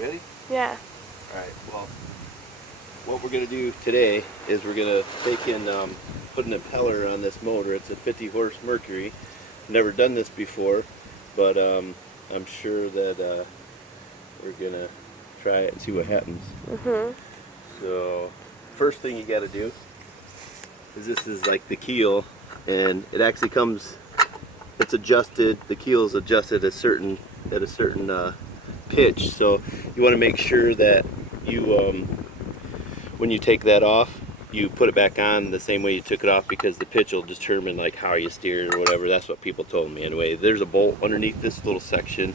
Ready? Yeah. Alright, well, what we're going to do today is we're going to take and put an impeller on this motor. It's a 50 horse Mercury. Never done this before, but I'm sure that we're going to try it and see what happens. So, first thing you got to do is this is like the keel, and it actually comes, it's adjusted, the keel is adjusted at a certain pitch, so you want to make sure that you when you take that off, you put it back on the same way you took it off, because the pitch will determine like how you steer it or whatever. That's what people told me anyway. There's a bolt underneath this little section.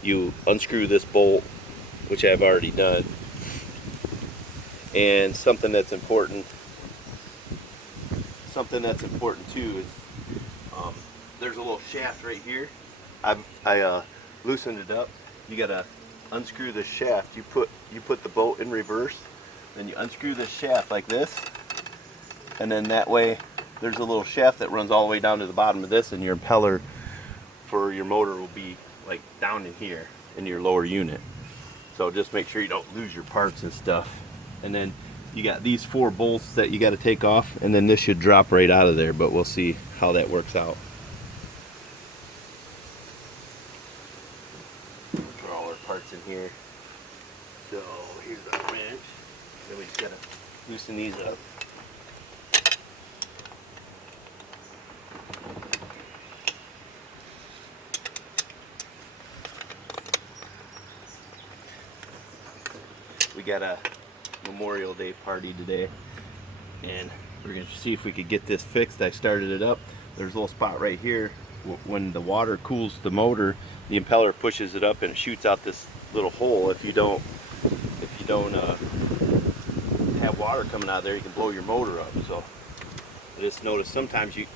You unscrew this bolt, which I've already done. And something that's important too is there's a little shaft right here. I loosened it up. You gotta unscrew the shaft. You put the bolt in reverse, then you unscrew this shaft like this, and then that way there's a little shaft that runs all the way down to the bottom of this, and your impeller for your motor will be like down in here in your lower unit. So just make sure you don't lose your parts and stuff. And then you got these 4 bolts that you got to take off, and then this should drop right out of there, but we'll see how that works out. Put all our parts in here. So here's our wrench. Then we just got to loosen these up. We got a Memorial Day party today, and we're going to see if we could get this fixed. I started it up. There's a little spot right here. When the water cools the motor, the impeller pushes it up and it shoots out this little hole. If you don't have water coming out of there, you can blow your motor up. So I just noticed sometimes you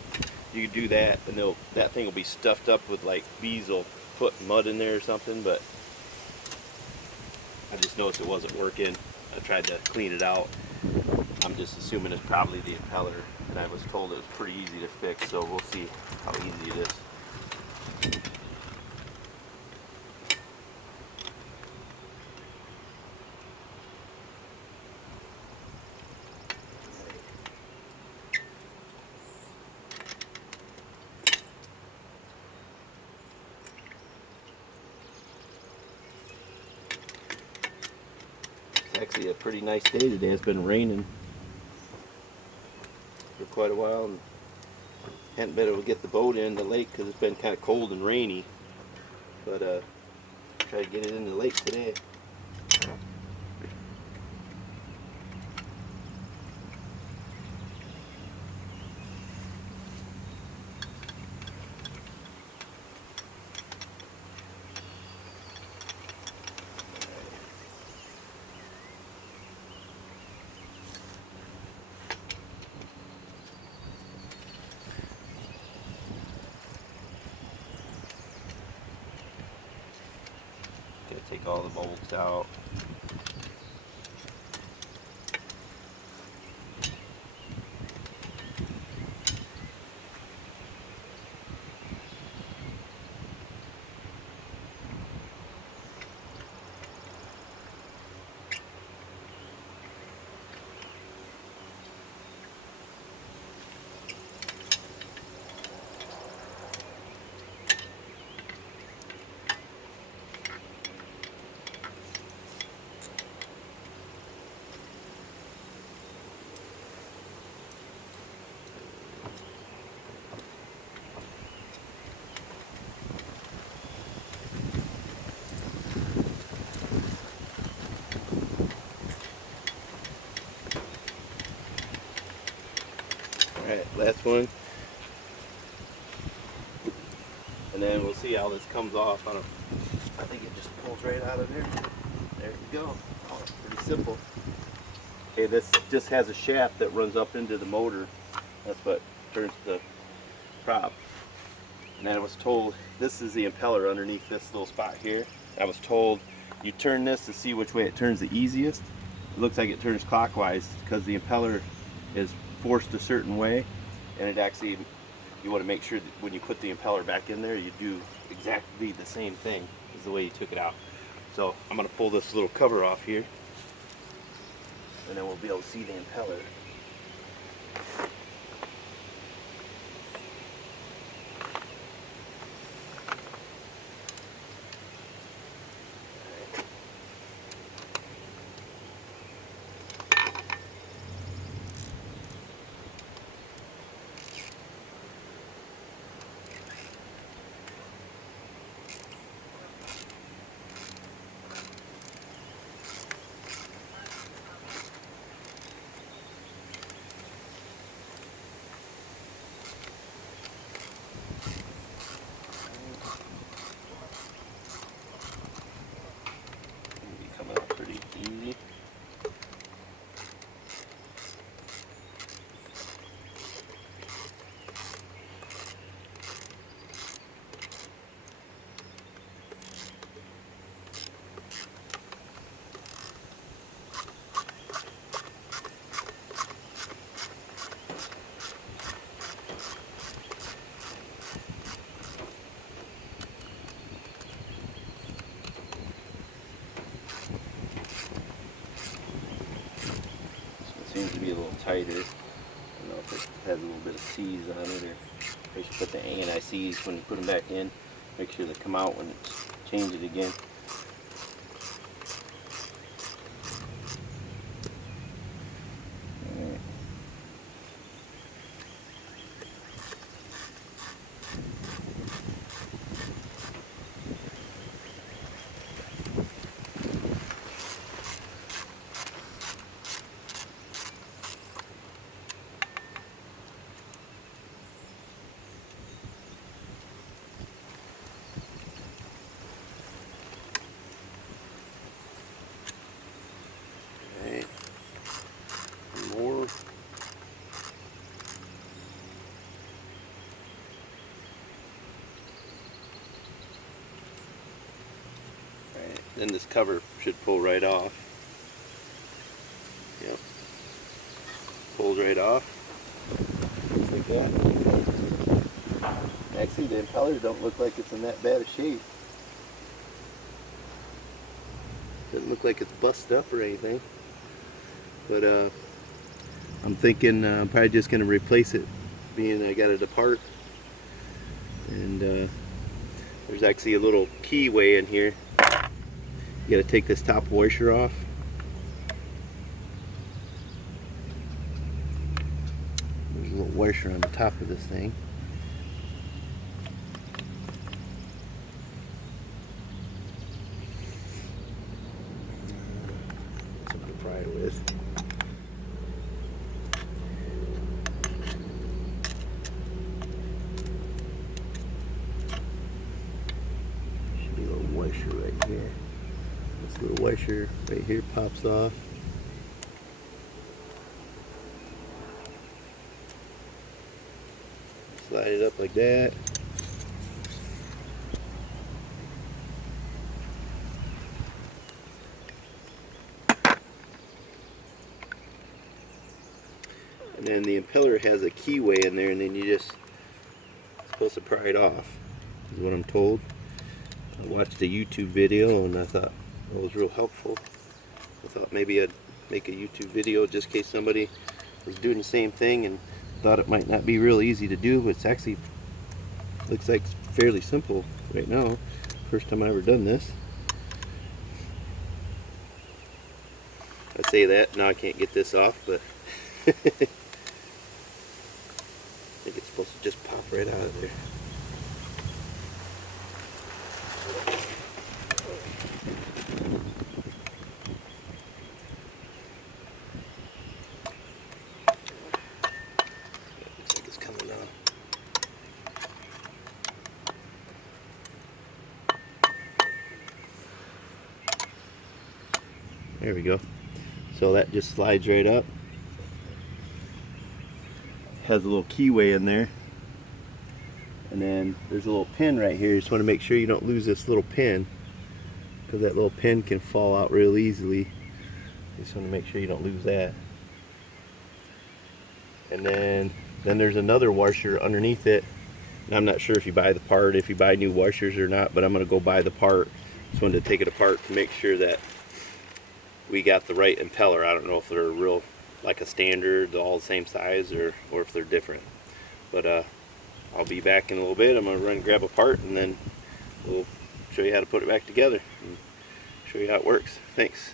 do that, and that thing will be stuffed up with, like, bees will put mud in there or something, but I just noticed it wasn't working. I tried to clean it out. I'm just assuming it's probably the impeller, and I was told it was pretty easy to fix, so we'll see how easy it is. It's actually a pretty nice day today. It's been raining for quite a while, and hadn't been able to get the boat in the lake because it's been kind of cold and rainy, but try to get it in the lake today. Gotta take all the bolts out. Alright, last one. And then we'll see how this comes off. I think it just pulls right out of there. There you go. Oh, it's pretty simple. Okay, this just has a shaft that runs up into the motor. That's what turns the prop. And I was told, this is the impeller underneath this little spot here. I was told you turn this to see which way it turns the easiest. It looks like it turns clockwise because the impeller is forced a certain way, and it actually, you want to make sure that when you put the impeller back in there, you do exactly the same thing as the way you took it out. So I'm going to pull this little cover off here, and then we'll be able to see the impeller. Coming out pretty easy. Seems to be a little tighter. I don't know if it has a little bit of seize on it, or they should put the anti-seize when you put them back in. Make sure they come out when you change it again. More. Alright, then this cover should pull right off. Yep. Pulls right off. Just like that. Actually, the impellers don't look like it's in that bad a shape. Doesn't look like it's busted up or anything. But I'm thinking I'm probably just going to replace it, being I got it apart. And there's actually a little keyway in here. You got to take this top washer off. There's a little washer on the top of this thing. Something to pry it with. Washer right here. This little washer right here pops off. Slide it up like that. And then the impeller has a keyway in there, and then you just supposed to pry it off, is what I'm told. I watched a YouTube video and I thought it was real helpful. I thought maybe I'd make a YouTube video just in case somebody was doing the same thing and thought it might not be real easy to do, but it's actually looks like it's fairly simple right now. First time I ever done this. I'd say that, now I can't get this off, but I think it's supposed to just pop right out of there. There we go. So that just slides right up. Has a little keyway in there. And then there's a little pin right here. You just want to make sure you don't lose this little pin, because that little pin can fall out real easily. You just want to make sure you don't lose that. And then there's another washer underneath it. And I'm not sure if you buy the part, if you buy new washers or not, but I'm going to go buy the part Just wanted to take it apart to make sure that we got the right impeller. I don't know if they're real like a standard, all the same size, or if they're different. But I'll be back in a little bit. I'm gonna run and grab a part, and then we'll show you how to put it back together and show you how it works. Thanks.